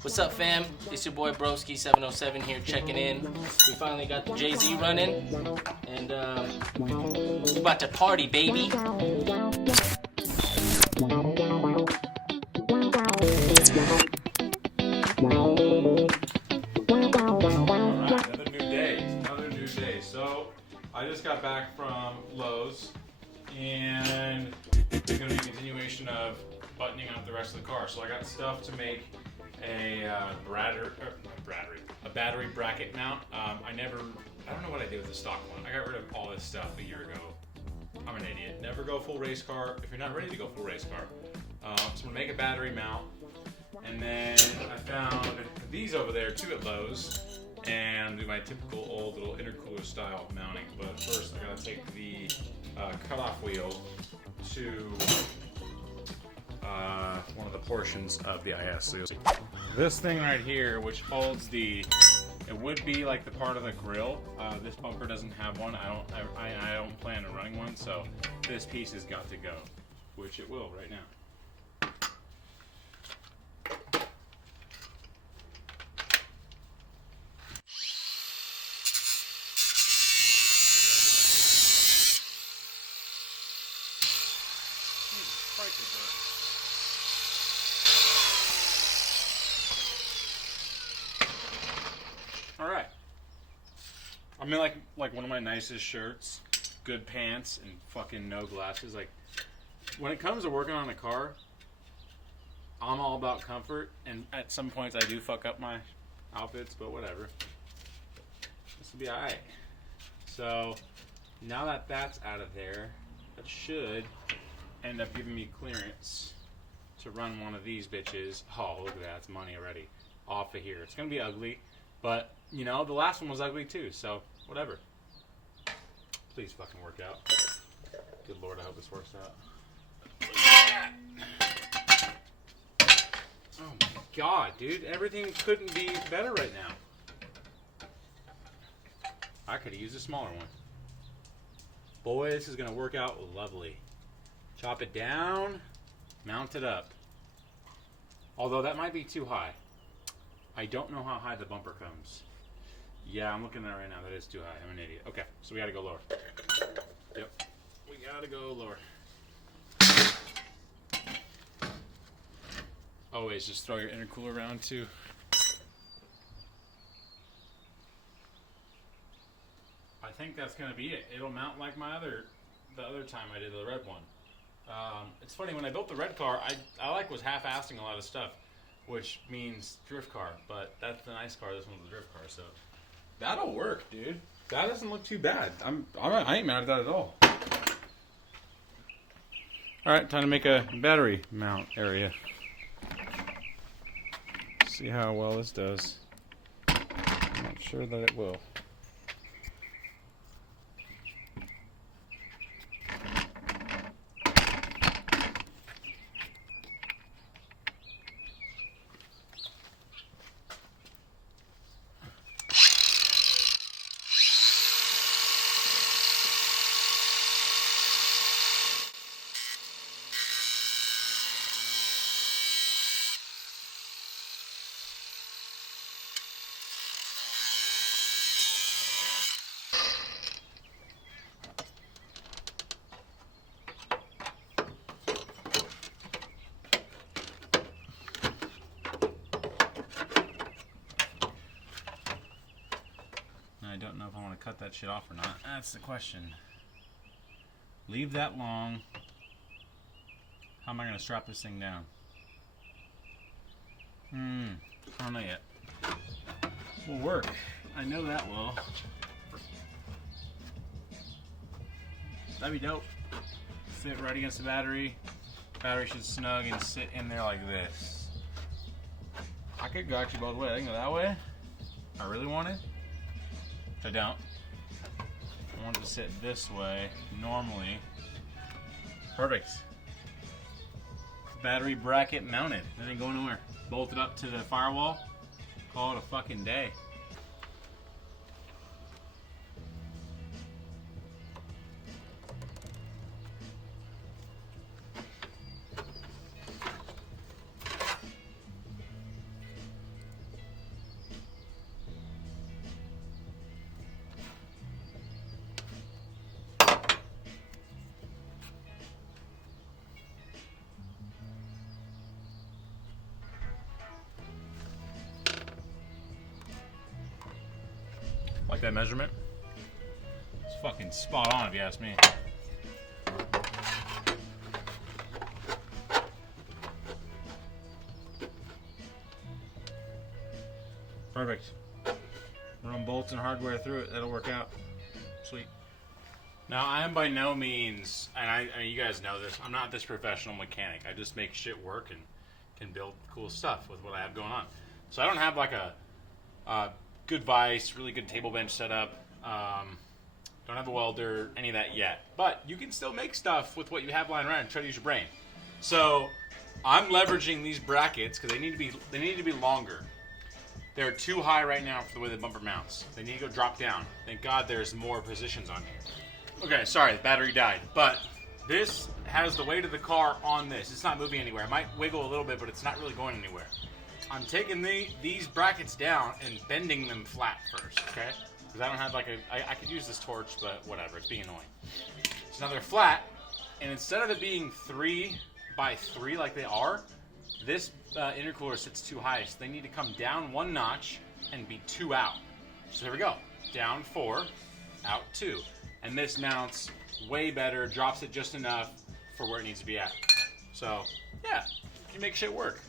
What's up, fam? It's your boy Broski707 here checking in. We finally got the Jay-Z running, and we about to party, baby. Alright, another new day. So, I just got back from Lowe's, and it's going to be a continuation of buttoning up the rest of the car. So I got stuff to make a battery bracket mount. I don't know what I did with the stock one. I got rid of all this stuff a year ago. I'm an idiot. Never go full race car if you're not ready to go full race car. So I'm gonna make a battery mount, and then I found these over there too at Lowe's, and do my typical old little intercooler style mounting. But first I gotta take the cutoff wheel to one of the portions of the IS. So you'll see this thing right here, which holds it would be like the part of the grill. This bumper doesn't have one. I don't plan on running one, so this piece has got to go, which it will right now. Alright. I'm in like one of my nicest shirts, good pants, and fucking no glasses. Like, when it comes to working on a car, I'm all about comfort, and at some points I do fuck up my outfits, but whatever. This will be alright. So, now that that's out of there, that should end up giving me clearance to run one of these bitches. Oh, look at that, it's money already. Off of here. It's gonna be ugly, but you know, the last one was ugly too, so whatever. Please fucking work out. Good Lord, I hope this works out. Oh my God, dude, everything couldn't be better right now. I could have used a smaller one. Boy, this is gonna work out lovely. Chop it down, mount it up. Although that might be too high. I don't know how high the bumper comes. Yeah, I'm looking at it right now. That is too high. I'm an idiot. Okay, so we gotta go lower. Yep, we gotta go lower. Always just throw your intercooler around too. I think that's gonna be it. It'll mount like the other time I did the red one. It's funny, when I built the red car, I was half-assing a lot of stuff, which means drift car, but that's the nice car. This one's the drift car, so that'll work, dude. That doesn't look too bad. I ain't mad at that at all. All right, time to make a battery mount area. See how well this does. I'm not sure that it will. I don't know if I want to cut that shit off or not. That's the question. Leave that long. How am I going to strap this thing down? I don't know yet. Will work. I know that will. That'd be dope. Fit right against the battery. Battery should snug and sit in there like this. I could go actually both ways. I can go that way. I really want it. I don't. I want it to sit this way normally. Perfect. Battery bracket mounted. That ain't going nowhere. Bolted up to the firewall. Call it a fucking day. Like that measurement? It's fucking spot on if you ask me. Perfect. Run bolts and hardware through it. That'll work out. Sweet. Now, I am by no means, and I mean, you guys know this, I'm not this professional mechanic. I just make shit work and can build cool stuff with what I have going on. So I don't have like a good vise, really good table bench setup. Don't have a welder, any of that yet. But you can still make stuff with what you have lying around and try to use your brain. So I'm leveraging these brackets because they need to be longer. They're too high right now for the way the bumper mounts. They need to go drop down. Thank God there's more positions on here. Okay, sorry, the battery died. But this has the weight of the car on this. It's not moving anywhere. It might wiggle a little bit, but it's not really going anywhere. I'm taking these brackets down and bending them flat first, okay? Because I don't have like I could use this torch, but whatever, it's being annoying. So now they're flat, and instead of it being 3 by 3 like they are, this intercooler sits too high, so they need to come down 1 notch and be 2 out. So here we go. Down 4, out 2. And this mounts way better, drops it just enough for where it needs to be at. So, yeah, you can make shit work.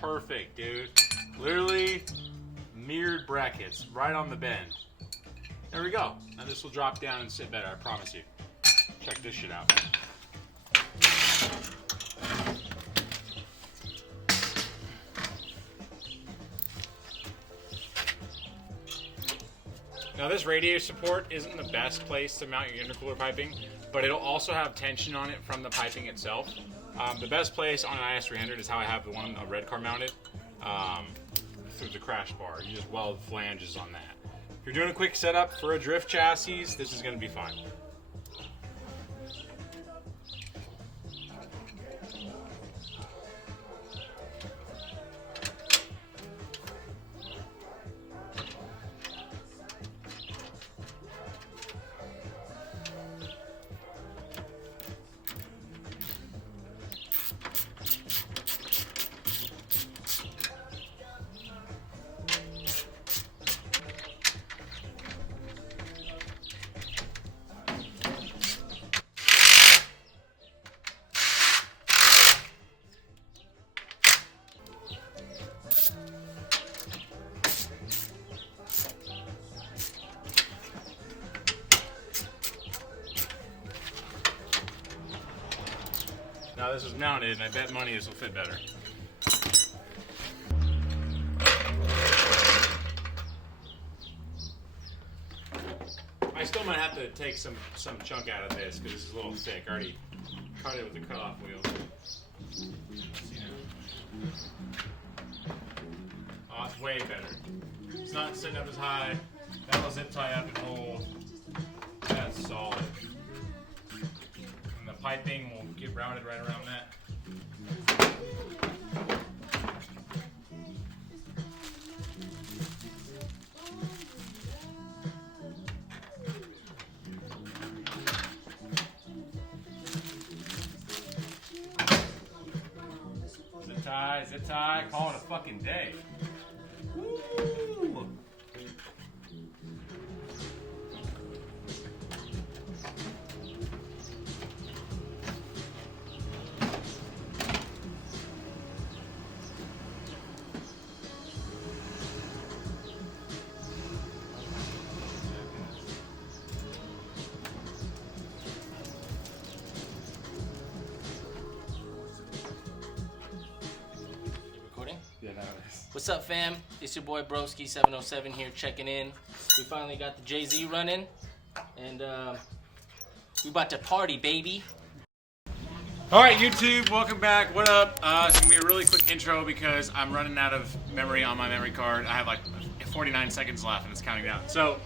Perfect, dude. Literally mirrored brackets right on the bend. There we go. Now this will drop down and sit better, I promise you. Check this shit out. Now this radiator support isn't the best place to mount your intercooler piping, but it'll also have tension on it from the piping itself. The best place on an IS300 is how I have the one, a red car mounted, through the crash bar. You just weld flanges on that. If you're doing a quick setup for a drift chassis, this is going to be fine. Now this is mounted, and I bet money this will fit better. I still might have to take some chunk out of this because this is a little thick. I already cut it with the cutoff wheel. Oh, it's way better. It's not sitting up as high. That'll zip tie up and hold. That's solid. And the piping will get routed right around that. Zip tie, call it a fucking day. Woo! What's up, fam? It's your boy Broski 707 here checking in. We finally got the Jay-Z running, and we about to party, baby. All right, YouTube, welcome back. What up? It's gonna be a really quick intro because I'm running out of memory on my memory card. I have like 49 seconds left and it's counting down. So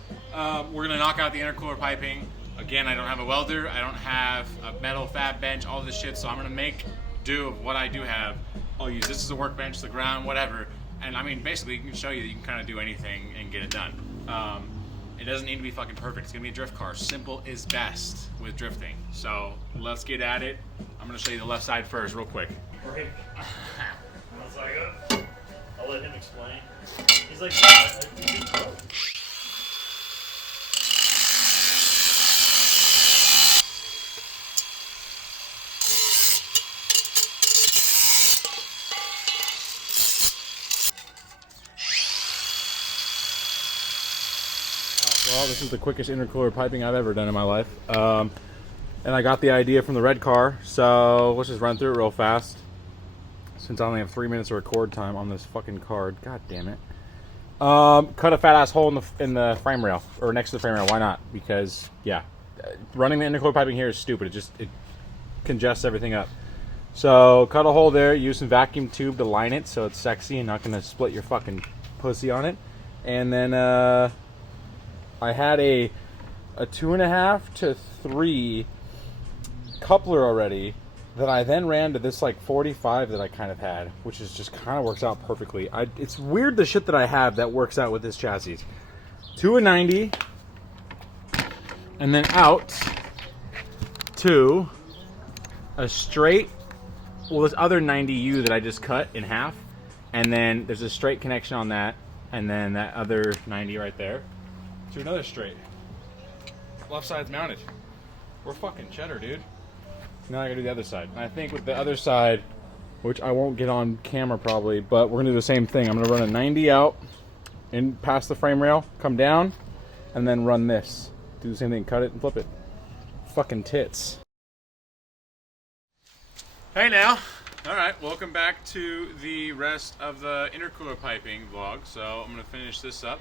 we're gonna knock out the intercooler piping. Again, I don't have a welder. I don't have a metal fab bench, all this shit. So I'm gonna make do of what I do have. I'll use this as a workbench, the ground, whatever. And I mean, basically, you can show you that you can kind of do anything and get it done. It doesn't need to be fucking perfect. It's gonna be a drift car. Simple is best with drifting. So let's get at it. I'm gonna show you the left side first, real quick. Right. I was like, I'll let him explain. He's like, yeah, you do both. Well, this is the quickest intercooler piping I've ever done in my life. And I got the idea from the red car, so let's just run through it real fast. Since I only have 3 minutes of record time on this fucking card. God damn it. Cut a fat ass hole in the frame rail, or next to the frame rail. Why not? Because, yeah, running the intercooler piping here is stupid. It congests everything up. So, cut a hole there, use some vacuum tube to line it so it's sexy and not going to split your fucking pussy on it. And then, I had a 2.5 to 3 coupler already that I then ran to this like 45 that I kind of had, which is just kind of works out perfectly. It's weird the shit that I have that works out with this chassis. To a 90, and then out to a straight, well, this other 90U that I just cut in half, and then there's a straight connection on that, and then that other 90 right there to another straight. Left side's mounted. We're fucking cheddar, dude. Now I gotta do the other side. And I think with the other side, which I won't get on camera probably, but we're gonna do the same thing. I'm gonna run a 90 out and past the frame rail, come down, and then run this. Do the same thing, cut it and flip it. Fucking tits. Hey now. Alright, welcome back to the rest of the intercooler piping vlog. So I'm gonna finish this up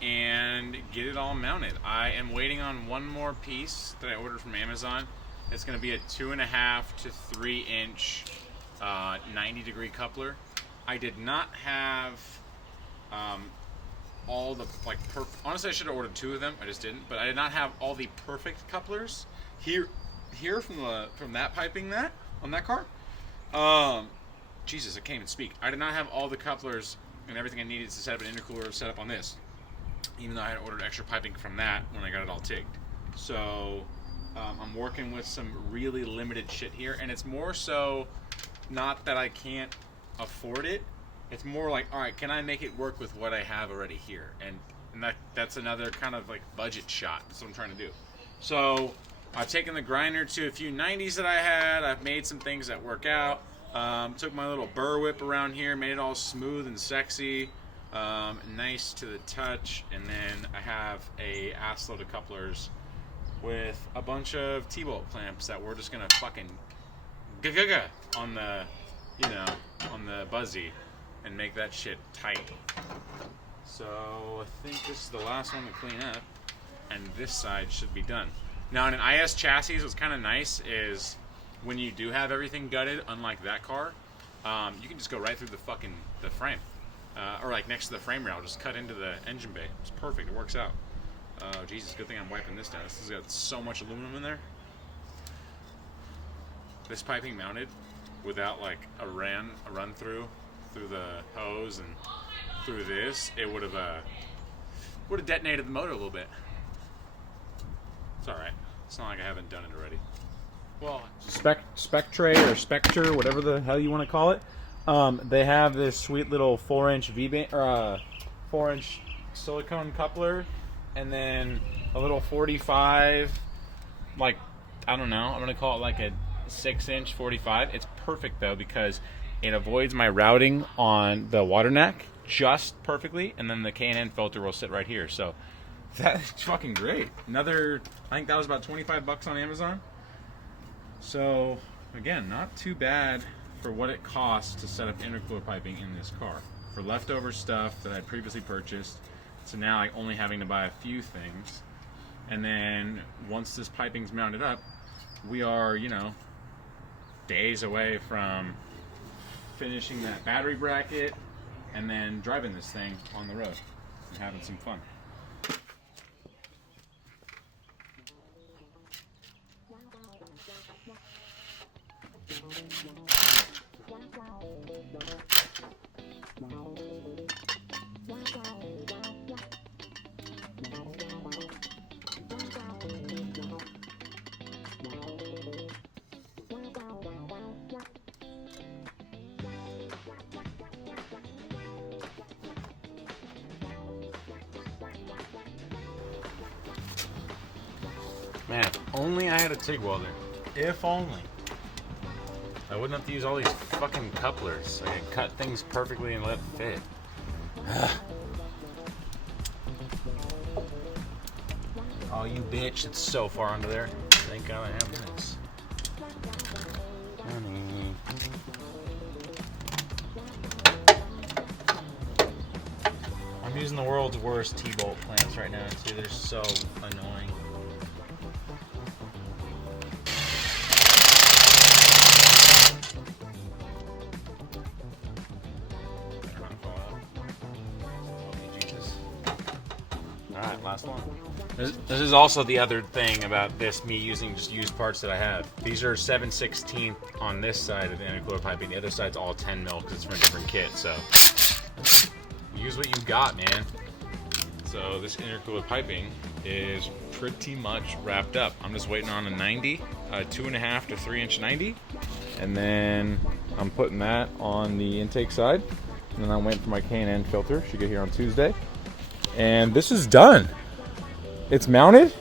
and get it all mounted. I am waiting on one more piece that I ordered from Amazon. It's going to be a 2.5 to 3 inch 90-degree coupler. I did not have all the honestly I should have ordered 2 of them. I just didn't, but I did not have all the perfect couplers here from that piping that on that car. Jesus, I can't even speak. I did not have all the couplers and everything I needed to set up an intercooler set up on this, even though I had ordered extra piping from that when I got it all tigged. So I'm working with some really limited shit here, and it's more so not that I can't afford it. It's more like, all right, can I make it work with what I have already here? And that's another kind of like budget shot. That's what I'm trying to do. So I've taken the grinder to a few 90s that I had. I've made some things that work out. Took my little burr whip around here, made it all smooth and sexy. Nice to the touch, and then I have a ass load of couplers with a bunch of T-bolt clamps that we're just gonna fucking ga on the, on the buzzy and make that shit tight. So I think this is the last one to clean up, and this side should be done. Now in an IS chassis, what's kind of nice is when you do have everything gutted, unlike that car, you can just go right through the frame. Or like next to the frame rail, just cut into the engine bay. It's perfect, it works out. Oh Jesus, good thing I'm wiping this down. This has got so much aluminum in there. This piping mounted without like a run through the hose and through this, it would have detonated the motor a little bit. It's alright. It's not like I haven't done it already. Well, Spectre or Spectre, whatever the hell you want to call it. They have this sweet little 4-inch V-band or 4-inch silicone coupler, and then a little 45, like, I don't know, I'm gonna call it like a 6-inch 45. It's perfect though because it avoids my routing on the water neck just perfectly, and then the K&N filter will sit right here. So that's fucking great. Another, I think that was about 25 bucks on Amazon. So again, not too bad for what it costs to set up intercooler piping in this car. For leftover stuff that I had previously purchased, so now I'm only having to buy a few things. And then once this piping's mounted up, we are, days away from finishing that battery bracket and then driving this thing on the road and having some fun. Man, if only I had a TIG welder. If only. I wouldn't have to use all these fucking couplers. I could cut things perfectly and let it fit. Oh, you bitch. It's so far under there. Thank God I have this. Honey. I'm using the world's worst T-bolt clamps right now, too. They're so annoying. Alright, last one. This is also the other thing about this, me using just used parts that I have. These are 7/16 on this side of the intercooler piping. The other side's all 10 mil because it's from a different kit, so use what you got, man. So this intercooler piping is pretty much wrapped up. I'm just waiting on a 90, 2.5 to 3 inch 90, and then I'm putting that on the intake side. And then I'm waiting for my K&N filter. Should get here on Tuesday. And this is done. It's mounted.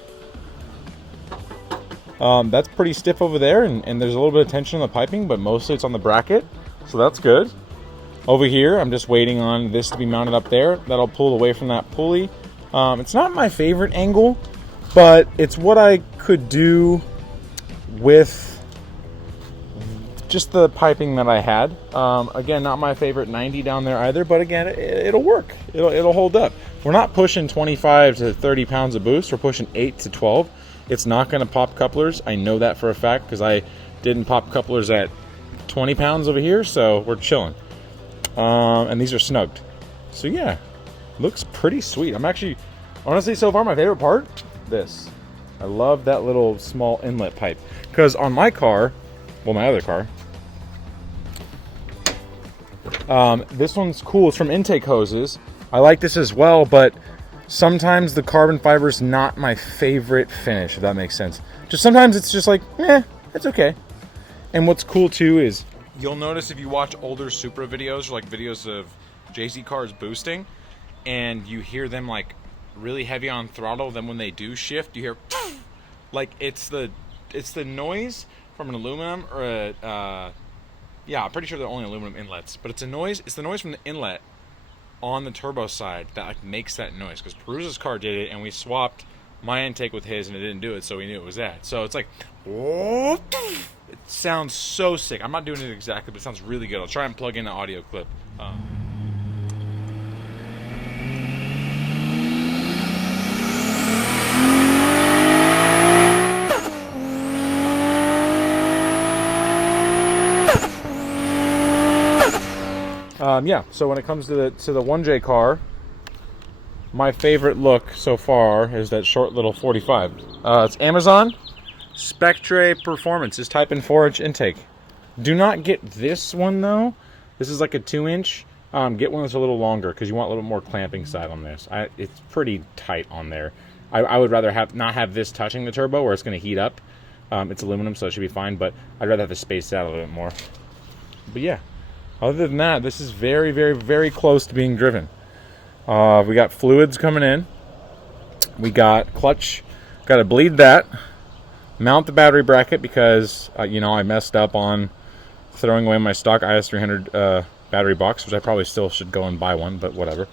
That's pretty stiff over there, and there's a little bit of tension on the piping, but mostly it's on the bracket, so that's good. Over here, I'm just waiting on this to be mounted up there. That'll pull away from that pulley. It's not my favorite angle, but it's what I could do with just the piping that I had. Again, not my favorite 90 down there either, but again, it'll work. It'll hold up. We're not pushing 25 to 30 pounds of boost. We're pushing 8 to 12. It's not going to pop couplers. I know that for a fact because I didn't pop couplers at 20 pounds over here, so we're chilling. And these are snugged. So yeah, looks pretty sweet. I'm actually, honestly, so far my favorite part, this. I love that little small inlet pipe. Because on my car, well, my other car, this one's cool. It's from intake hoses. I like this as well, but sometimes the carbon fiber is not my favorite finish, if that makes sense. Just sometimes it's just like, it's okay. And what's cool too is you'll notice if you watch older Supra videos, or like videos of JZ cars boosting, and you hear them like really heavy on throttle, then when they do shift, you hear like it's the noise from an aluminum or a yeah, I'm pretty sure they're only aluminum inlets, but it's the noise from the inlet on the turbo side that like makes that noise, because Perusa's car did it and we swapped my intake with his and it didn't do it, so we knew it was that. So it's like, it sounds so sick. I'm not doing it exactly, but it sounds really good. I'll try and plug in the audio clip. Yeah, so when it comes to the 1J car, my favorite look so far is that short little 45. It's Amazon Spectre Performance. Just type in 4-inch intake. Do not get this one though. This is like a 2-inch. Get one that's a little longer because you want a little more clamping side on this. It's pretty tight on there. I would rather not have this touching the turbo where it's going to heat up. It's aluminum, so it should be fine, but I'd rather have to space it out a little bit more. But yeah. Other than that, this is very, very, very close to being driven. We got fluids coming in. We got clutch. Got to bleed that. Mount the battery bracket because, I messed up on throwing away my stock IS300 battery box, which I probably still should go and buy one, but whatever.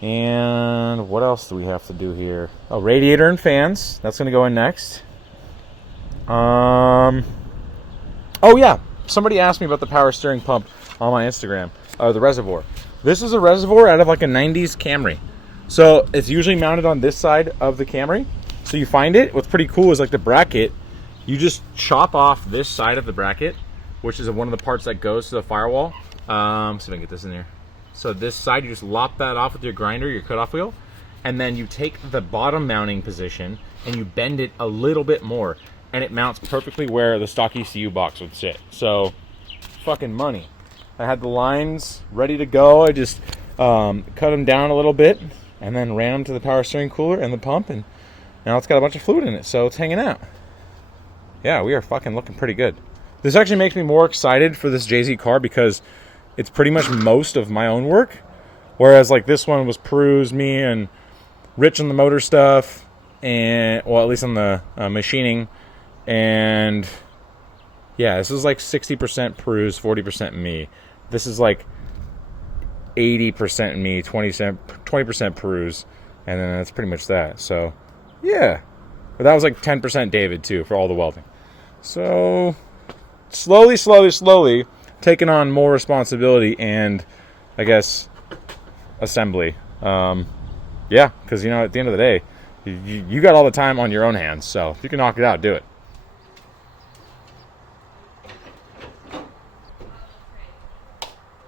And what else do we have to do here? Oh, radiator and fans. That's going to go in next. Oh, yeah. Somebody asked me about the power steering pump on my Instagram, the reservoir. This is a reservoir out of like a 90s Camry. So it's usually mounted on this side of the Camry. So you find it. What's pretty cool is like the bracket You just chop off this side of the bracket, which is one of the parts that goes to the firewall. See if I can get this in here. So this side, you just lop that off with your grinder, your cutoff wheel, and then you take the bottom mounting position and you bend it a little bit more, and it mounts perfectly where the stock ECU box would sit. So, fucking money. I had the lines ready to go. I just cut them down a little bit and then ran them to the power steering cooler and the pump, and now it's got a bunch of fluid in it, so it's hanging out. Yeah, we are fucking looking pretty good. This actually makes me more excited for this JZ car because it's pretty much most of my own work. Whereas like this one was Peru's, me and Rich on the motor stuff, and well, at least on the machining. And yeah, this is like 60% Peru's, 40% me. This is like 80% me, 20% Peru's, and then that's pretty much that. So yeah. But that was like 10% David, too, for all the welding. So, slowly, taking on more responsibility and, I guess, assembly. Yeah, because, you know, at the end of the day, you got all the time on your own hands. So, if you can knock it out, do it.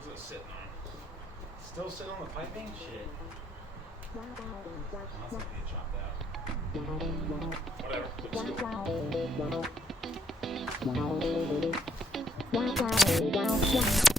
What's it sitting on? Still sitting on the piping? Shit. That's like they chopped out. Whatever. Let's go.